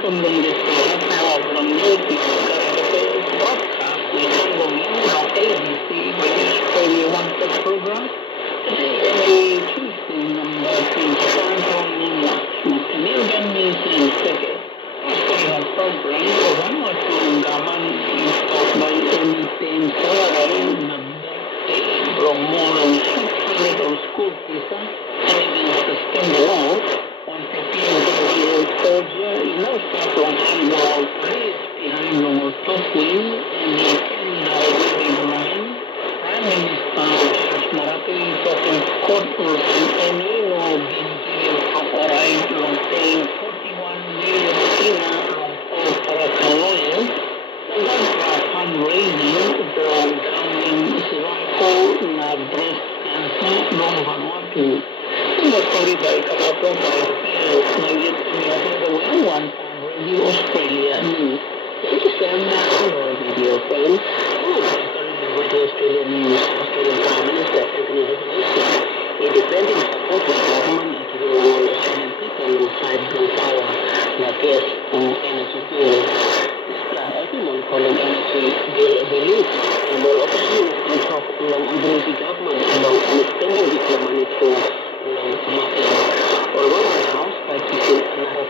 sebelum disunat sebelum itu current affairs broadcast di Hong ABC British Radio One Tech program. Today is Tuesday, number 25 on March. Mr. Neil Gandhi is second. Australian program one or two gaman is taught by anything foreign number 8 from more than 600 of school pieces and it is sustainable on 15 soldier in our start on Hangwall place behind our top wing and the Canada waving line. Prime Minister Marathi talking Qodosen and Nino Benjil of Orion long saying 41 million China long for Parakalloyan. Fundraising from Downing Cervical breast cancer long Vanuatu. The story by Kalapro by Nugget the Well One from Radio Australia News. This is our video friends. Radio Australia News, Australian Prime Minister Anthony Albanese is defending support of government and to the Australian people alongside blue power, the gas and energy bill. Everyone calling energy bill release and more opportunities to talk along with the government about extending the money to long market. Or one house by keeping another